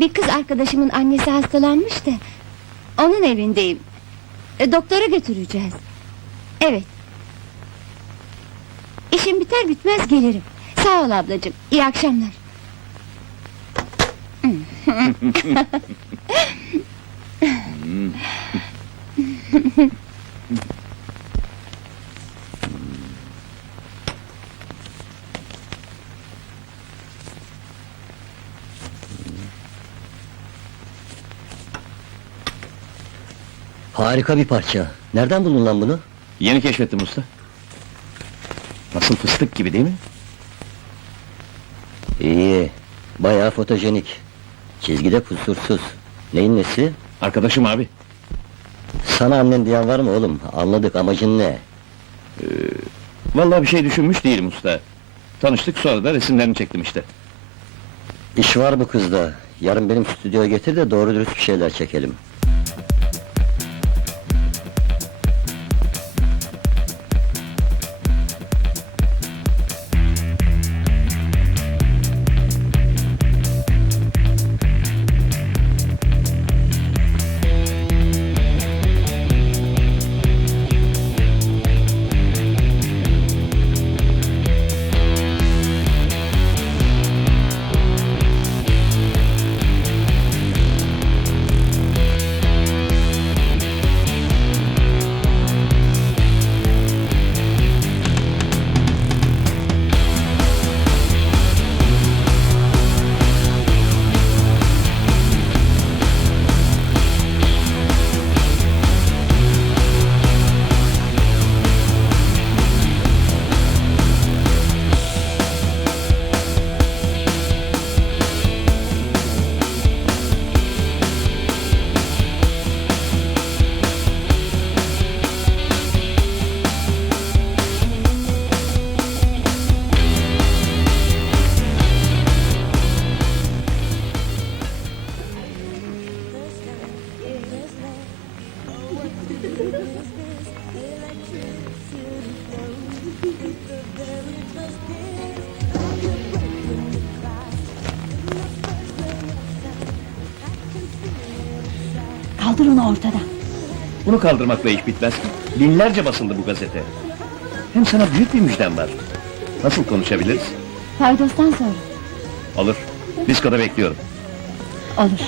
Bir kız arkadaşımın annesi hastalanmış da... ...onun evindeyim. E, doktora götüreceğiz. Evet. İşim biter bitmez gelirim. Sağ ol ablacığım, iyi akşamlar. Harika bir parça. Nereden buldun lan bunu? Yeni keşfettim usta. Nasıl fıstık gibi değil mi? İyi. Bayağı fotojenik. Çizgide kusursuz. Neyin nesi? Arkadaşım abi. Sana annen diyen var mı oğlum? Anladık amacın ne? Vallahi bir şey düşünmüş değilim usta. Tanıştık sonra da resimlerini çektim işte. İş var bu kızda. Yarın benim stüdyoya getir de doğru dürüst bir şeyler çekelim. Kaldır onu ortadan. Bunu kaldırmakla iş bitmez ki. Binlerce basıldı bu gazete. Hem sana büyük bir müjdem var. Nasıl konuşabiliriz? Paydostan sonra. Olur. Diskoda bekliyorum. Olur.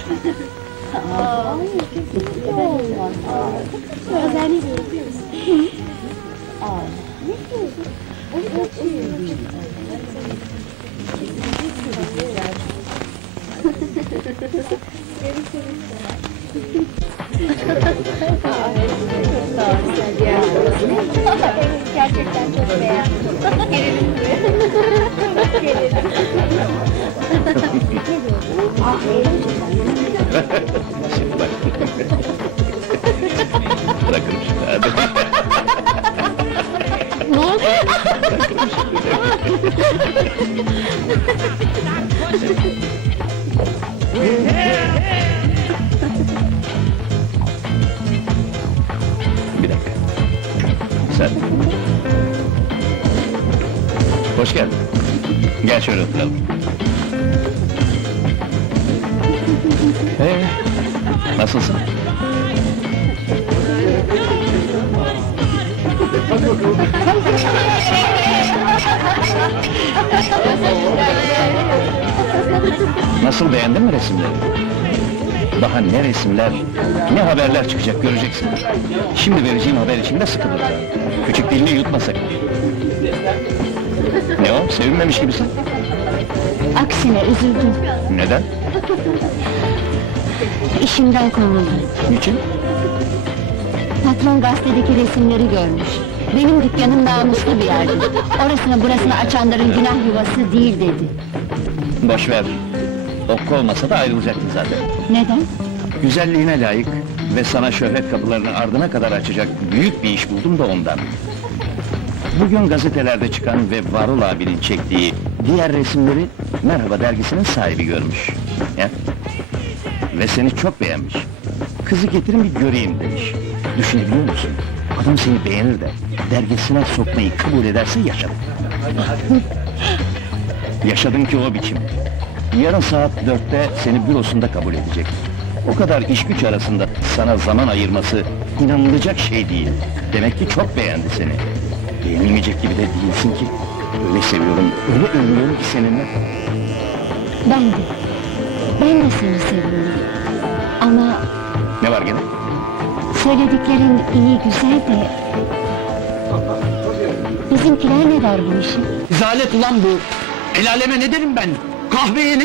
Gerçekten çok beğendim. Gelelim buraya. Gelelim. Şimdi bak. Bırakırım şimdi. Ne oldu? Bir Sen. Hoş geldin. Gel şöyle oturalım. Ee, nasılsın? Nasıl beğendin mi resimleri? Daha ne resimler, ne haberler çıkacak göreceksin. Şimdi vereceğim haber için de sıkı dur. Küçük dilini yutma sakın. Ne o, sevinmemiş gibisin? Aksine üzüldüm. Neden? İşimden kovuldum. Niçin? Patron gazetedeki resimleri görmüş. Benim dükkanım namuslu bir yerdi. Orasını burasını açanların günah yuvası değil dedi. Boş ver. Okku olmasa da ayrılacaktın zaten. Neden? Güzelliğine layık ve sana şöhret kapılarını ardına kadar açacak büyük bir iş buldum da ondan. Bugün gazetelerde çıkan ve Varol abinin çektiği diğer resimleri Merhaba dergisinin sahibi görmüş. Ya? Ve seni çok beğenmiş. Kızı getirin bir göreyim demiş. Düşünebiliyor musun? Adam seni beğenir de dergisine sokmayı kabul ederse yaşadın. yaşadın ki o biçim. Yarın saat dörtte seni bürosunda kabul edecek. O kadar iş güç arasında sana zaman ayırması inanılacak şey değil. Demek ki çok beğendi seni. Beğenilmeyecek gibi de değilsin ki. Öyle seviyorum, öyle övünüyorum ki seninle. Ben de. Ben de seni seviyorum. Ama Ne var gene? söylediklerin iyi güzel de... Bizimkiler ne der bu işe? Zalet ulan bu! El aleme ne derim ben? Kahveye ne